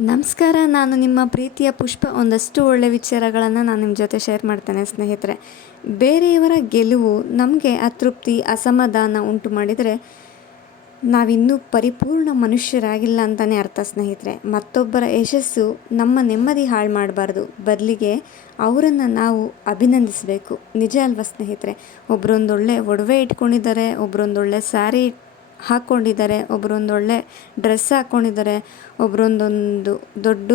ನಮಸ್ಕಾರ, ನಾನು ನಿಮ್ಮ ಪ್ರೀತಿಯ ಪುಷ್ಪ. ಒಂದಷ್ಟು ಒಳ್ಳೆಯ ವಿಚಾರಗಳನ್ನು ನಾನು ನಿಮ್ಮ ಜೊತೆ ಶೇರ್ ಮಾಡ್ತೇನೆ ಸ್ನೇಹಿತರೆ. ಬೇರೆಯವರ ಗೆಲುವು ನಮಗೆ ಅತೃಪ್ತಿ, ಅಸಮಾಧಾನ ಉಂಟು ಮಾಡಿದರೆ ನಾವಿನ್ನೂ ಪರಿಪೂರ್ಣ ಮನುಷ್ಯರಾಗಿಲ್ಲ ಅಂತಲೇ ಅರ್ಥ ಸ್ನೇಹಿತರೆ. ಮತ್ತೊಬ್ಬರ ಯಶಸ್ಸು ನಮ್ಮ ನೆಮ್ಮದಿ ಹಾಳು ಮಾಡಬಾರ್ದು. ಬದಲಿಗೆ ಅವರನ್ನು ನಾವು ಅಭಿನಂದಿಸಬೇಕು. ನಿಜ ಅಲ್ವಾ ಸ್ನೇಹಿತರೆ? ಒಬ್ಬರೊಂದೊಳ್ಳೆ ಒಡವೆ ಇಟ್ಕೊಂಡಿದ್ದಾರೆ ಒಬ್ಬರೊಂದೊಳ್ಳೆ ಸ್ಯಾರಿ ಹಾಕ್ಕೊಂಡಿದ್ದಾರೆ ಒಬ್ಬರೊಂದು ಒಳ್ಳೆ ಡ್ರೆಸ್ ಹಾಕ್ಕೊಂಡಿದ್ದಾರೆ ಒಬ್ಬರೊಂದೊಂದು ದೊಡ್ಡ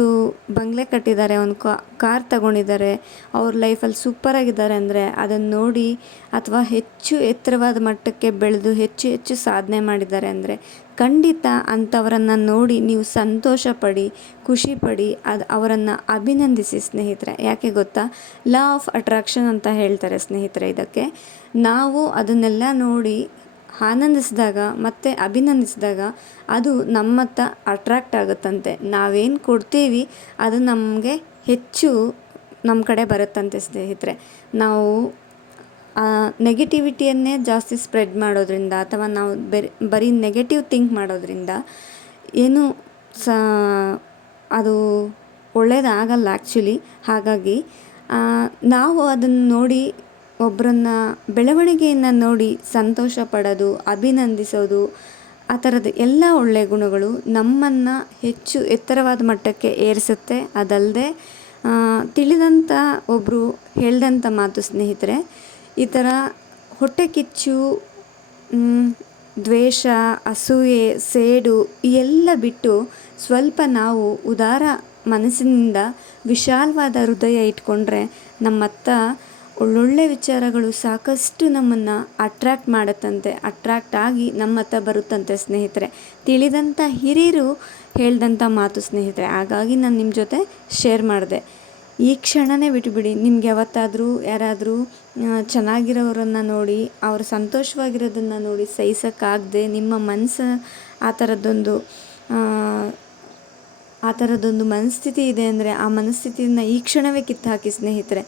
ಬಂಗ್ಲೆ ಕಟ್ಟಿದ್ದಾರೆ. ಒಂದು ಕಾರ್ ತಗೊಂಡಿದ್ದಾರೆ. ಅವ್ರ ಲೈಫಲ್ಲಿ ಸೂಪರಾಗಿದ್ದಾರೆ ಅಂದರೆ ಅದನ್ನು ನೋಡಿ ಅಥವಾ ಹೆಚ್ಚು ಎತ್ತರವಾದ ಮಟ್ಟಕ್ಕೆ ಬೆಳೆದು ಹೆಚ್ಚು ಹೆಚ್ಚು ಸಾಧನೆ ಮಾಡಿದ್ದಾರೆ ಅಂದರೆ ಖಂಡಿತ ಅಂಥವರನ್ನು ನೋಡಿ ನೀವು ಸಂತೋಷ ಪಡಿ ಖುಷಿ ಪಡಿ ಅದು ಅವರನ್ನು ಅಭಿನಂದಿಸಿ ಸ್ನೇಹಿತರೆ. ಯಾಕೆ ಗೊತ್ತಾ? ಲಾ ಆಫ್ ಅಟ್ರಾಕ್ಷನ್ ಅಂತ ಹೇಳ್ತಾರೆ ಸ್ನೇಹಿತರೆ ಇದಕ್ಕೆ. ನಾವು ಅದನ್ನೆಲ್ಲ ನೋಡಿ ಆನಂದಿಸಿದಾಗ ಮತ್ತು ಅಭಿನಂದಿಸಿದಾಗ ಅದು ನಮ್ಮತ್ತ ಅಟ್ರ್ಯಾಕ್ಟ್ ಆಗುತ್ತಂತೆ. ನಾವೇನು ಕೊಡ್ತೀವಿ ಅದು ನಮಗೆ ಹೆಚ್ಚು ನಮ್ಮ ಕಡೆ ಬರುತ್ತಂತೆ ಸ್ನೇಹಿತರೆ. ನಾವು ನೆಗೆಟಿವಿಟಿಯನ್ನೇ ಜಾಸ್ತಿ ಸ್ಪ್ರೆಡ್ ಮಾಡೋದ್ರಿಂದ ಅಥವಾ ನಾವು ಬೆರಿ, ಬರೀ ನೆಗೆಟಿವ್ ಥಿಂಕ್ ಮಾಡೋದ್ರಿಂದ ಏನು ಸ, ಅದು ಒಳ್ಳೆಯದಾಗಲ್ಲ ಆ್ಯಕ್ಚುಲಿ ಹಾಗಾಗಿ ನಾವು ಅದನ್ನು ನೋಡಿ ಒಬ್ಬರನ್ನ ಬೆಳವಣಿಗೆಯನ್ನು ನೋಡಿ ಸಂತೋಷ ಪಡೋದು, ಅಭಿನಂದಿಸೋದು, ಆ ಥರದ ಎಲ್ಲ ಒಳ್ಳೆಯ ಗುಣಗಳು ನಮ್ಮನ್ನು ಹೆಚ್ಚು ಎತ್ತರವಾದ ಮಟ್ಟಕ್ಕೆ ಏರಿಸುತ್ತೆ. ಅದಲ್ಲದೆ ತಿಳಿದಂಥ ಒಬ್ಬರು ಹೇಳಿದಂಥ ಮಾತು ಸ್ನೇಹಿತರೆ, ಈ ಥರ ಹೊಟ್ಟೆ ಕಿಚ್ಚು ದ್ವೇಷ, ಅಸೂಯೆ, ಸೇಡು ಎಲ್ಲ ಬಿಟ್ಟು ಸ್ವಲ್ಪ ನಾವು ಉದಾರ ಮನಸ್ಸಿನಿಂದ ವಿಶಾಲವಾದ ಹೃದಯ ಇಟ್ಕೊಂಡ್ರೆ ನಮ್ಮತ್ತ ಒಳ್ಳೊಳ್ಳೆ ವಿಚಾರಗಳು ಸಾಕಷ್ಟು ನಮ್ಮನ್ನು ಅಟ್ರ್ಯಾಕ್ಟ್ ಮಾಡುತ್ತಂತೆ ಅಟ್ರ್ಯಾಕ್ಟ್ ಆಗಿ ನಮ್ಮತ್ತ ಬರುತ್ತಂತೆ ಸ್ನೇಹಿತರೆ. ತಿಳಿದಂಥ ಹಿರಿಯರು ಹೇಳ್ದಂಥ ಮಾತು ಸ್ನೇಹಿತರೆ. ಹಾಗಾಗಿ ನಾನು ನಿಮ್ಮ ಜೊತೆ ಶೇರ್ ಮಾಡಿದೆ. ಈ ಕ್ಷಣನೇ ಬಿಟ್ಟುಬಿಡಿ ನಿಮ್ಗೆ ಯಾವತ್ತಾದರೂ, ಯಾರಾದರೂ ಚೆನ್ನಾಗಿರೋರನ್ನು ನೋಡಿ, ಅವರು ಸಂತೋಷವಾಗಿರೋದನ್ನು ನೋಡಿ ಸಹಿಸೋಕ್ಕಾಗದೆ, ನಿಮ್ಮ ಮನಸ್ಸು ಆ ಥರದ್ದೊಂದು ಆ ಥರದ್ದೊಂದು ಮನಸ್ಥಿತಿ ಇದೆ ಅಂದರೆ ಆ ಮನಸ್ಥಿತಿಯನ್ನು ಈ ಕ್ಷಣವೇ ಕಿತ್ತು ಹಾಕಿ ಸ್ನೇಹಿತರೆ.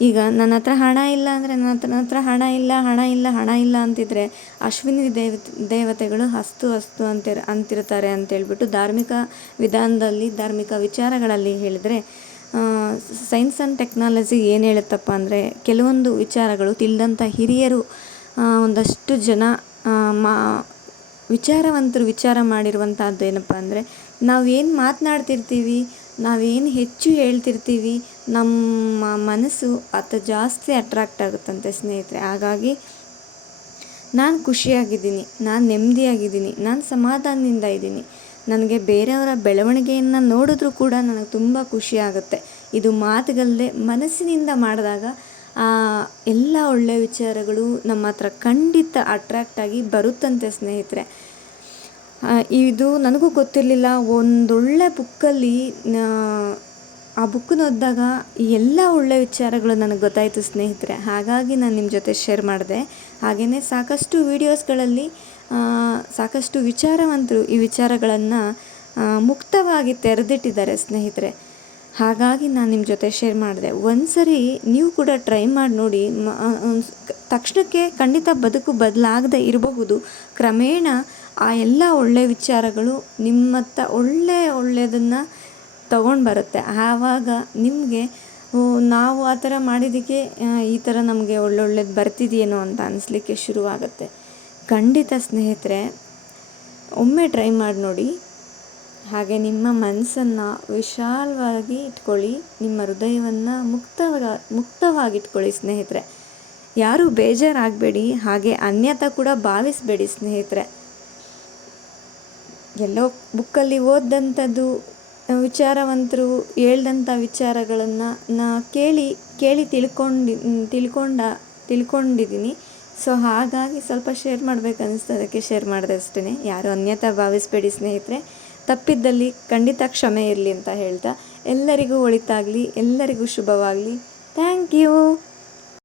ಈಗ ನನ್ನ ಹತ್ರ ಹಣ ಇಲ್ಲ ಅಂದರೆ ನನ್ನ ಹತ್ರ ನನ್ನ ಹತ್ರ ಹಣ ಇಲ್ಲ ಹಣ ಇಲ್ಲ ಹಣ ಇಲ್ಲ ಅಂತಿದ್ರೆ ಅಶ್ವಿನಿ ದೇವ ದೇವತೆಗಳು ಹಸ್ತು ಹಸ್ತು ಅಂತಿರ್ ಅಂತಿರ್ತಾರೆ ಅಂತೇಳ್ಬಿಟ್ಟು ಧಾರ್ಮಿಕ ವಿಧಾನದಲ್ಲಿ, ಧಾರ್ಮಿಕ ವಿಚಾರಗಳಲ್ಲಿ ಹೇಳಿದರೆ ಸೈನ್ಸ್ ಆ್ಯಂಡ್ ಟೆಕ್ನಾಲಜಿ ಏನು ಹೇಳುತ್ತಪ್ಪ ಅಂದರೆ ಕೆಲವೊಂದು ವಿಚಾರಗಳು ತಿಳಿದಂಥ ಹಿರಿಯರು ಒಂದಷ್ಟು ಜನ ಮಾ, ವಿಚಾರವಂತರು ವಿಚಾರ ಮಾಡಿರುವಂಥದ್ದು ಏನಪ್ಪ ಅಂದರೆ ನಾವು ಏನು ಮಾತನಾಡ್ತಿರ್ತೀವಿ ನಾವೇನು ಹೆಚ್ಚು ಹೇಳ್ತಿರ್ತೀವಿ, ನಮ್ಮ ಮನಸ್ಸು ಅತ ಜಾಸ್ತಿ ಅಟ್ರಾಕ್ಟ್ ಆಗುತ್ತಂತೆ ಸ್ನೇಹಿತರೆ. ಹಾಗಾಗಿ ನಾನು ಖುಷಿಯಾಗಿದ್ದೀನಿ, ನಾನು ನೆಮ್ಮದಿಯಾಗಿದ್ದೀನಿ, ನಾನು ಸಮಾಧಾನದಿಂದ ಇದ್ದೀನಿ. ನನಗೆ ಬೇರೆಯವರ ಬೆಳವಣಿಗೆಯನ್ನು ನೋಡಿದ್ರೂ ಕೂಡ ನನಗೆ ತುಂಬ ಖುಷಿ ಆಗುತ್ತೆ. ಇದು ಮಾತುಗಲ್ಲದೆ ಮನಸ್ಸಿನಿಂದ ಮಾಡಿದಾಗ ಎಲ್ಲ ಒಳ್ಳೆಯ ವಿಚಾರಗಳು ನಮ್ಮ ಹತ್ರ ಖಂಡಿತ ಅಟ್ರ್ಯಾಕ್ಟ್ ಆಗಿ ಬರುತ್ತಂತೆ ಸ್ನೇಹಿತರೆ. ಇದು ನನಗೂ ಗೊತ್ತಿರಲಿಲ್ಲ. ಒಂದೊಳ್ಳೆ ಬುಕ್ಕಲ್ಲಿ ಆ ಬುಕ್ಕನ್ನು ಓದಿದಾಗ ಎಲ್ಲ ಒಳ್ಳೆಯ ವಿಚಾರಗಳು ನನಗೆ ಗೊತ್ತಾಯಿತು ಸ್ನೇಹಿತರೆ. ಹಾಗಾಗಿ ನಾನು ನಿಮ್ಮ ಜೊತೆ ಶೇರ್ ಮಾಡಿದೆ. ಹಾಗೆಯೇ ಸಾಕಷ್ಟು ವೀಡಿಯೋಸ್ಗಳಲ್ಲಿ ಸಾಕಷ್ಟು ವಿಚಾರವಂತರು ಈ ವಿಚಾರಗಳನ್ನು ಮುಕ್ತವಾಗಿ ತೆರೆದಿಟ್ಟಿದ್ದಾರೆ ಸ್ನೇಹಿತರೆ. ಹಾಗಾಗಿ ನಾನು ನಿಮ್ಮ ಜೊತೆ ಶೇರ್ ಮಾಡಿದೆ. ಒಂದು ಸರಿ ನೀವು ಕೂಡ ಟ್ರೈ ಮಾಡಿ ನೋಡಿ. ತಕ್ಷಣಕ್ಕೆ ಖಂಡಿತ ಬದುಕು ಬದಲಾಗದೆ ಇರಬಹುದು. ಕ್ರಮೇಣ ಆ ಎಲ್ಲ ಒಳ್ಳೆಯ ವಿಚಾರಗಳು ನಿಮ್ಮತ್ತ ಒಳ್ಳೆಯ ಒಳ್ಳೆಯದನ್ನು ತಗೊಂಡು ಬರುತ್ತೆ. ಆವಾಗ ನಿಮಗೆ ನಾವು ಆ ಥರ ಮಾಡಿದ್ದಕ್ಕೆ ಈ ಥರ ನಮಗೆ ಒಳ್ಳೊಳ್ಳೇದು ಬರ್ತಿದೆಯೇನೋ ಅಂತ ಅನಿಸ್ಲಿಕ್ಕೆ ಶುರುವಾಗುತ್ತೆ. ಖಂಡಿತ ಸ್ನೇಹಿತರೆ, ಒಮ್ಮೆ ಟ್ರೈ ಮಾಡಿ ನೋಡಿ. ಹಾಗೆ ನಿಮ್ಮ ಮನಸ್ಸನ್ನು ವಿಶಾಲವಾಗಿ ಇಟ್ಕೊಳ್ಳಿ, ನಿಮ್ಮ ಹೃದಯವನ್ನು ಮುಕ್ತವಾಗಿ ಇಟ್ಕೊಳ್ಳಿ ಸ್ನೇಹಿತರೆ. ಯಾರೂ ಬೇಜಾರಾಗಬೇಡಿ, ಹಾಗೆ ಅನ್ಯತ ಕೂಡ ಭಾವಿಸಬೇಡಿ ಸ್ನೇಹಿತರೆ. ಎಲ್ಲೋ ಬುಕ್ಕಲ್ಲಿ ಓದ್ದಂಥದ್ದು ವಿಚಾರವಂತರು ಹೇಳ್ದಂಥ ವಿಚಾರಗಳನ್ನು ನಾ ಕೇಳಿ ಕೇಳಿ ತಿಳ್ಕೊಂಡು, ತಿಳ್ಕೊಂಡ, ತಿಳ್ಕೊಂಡಿದ್ದೀನಿ. ಸೊ ಹಾಗಾಗಿ ಸ್ವಲ್ಪ ಶೇರ್ ಮಾಡಬೇಕು ಅನ್ನಿಸ್ತು ಅದಕ್ಕೆ ಶೇರ್ ಮಾಡಿದೆ ಅಷ್ಟೇ ಯಾರು ಅನ್ಯತಾ ಭಾವಿಸಬೇಡಿ ಸ್ನೇಹಿತರೆ. ತಪ್ಪಿದ್ದಲ್ಲಿ ಖಂಡಿತ ಕ್ಷಮೆ ಇರಲಿ ಅಂತ ಹೇಳ್ತಾ ಎಲ್ಲರಿಗೂ ಒಳಿತಾಗಲಿ ಎಲ್ಲರಿಗೂ ಶುಭವಾಗಲಿ. Thank you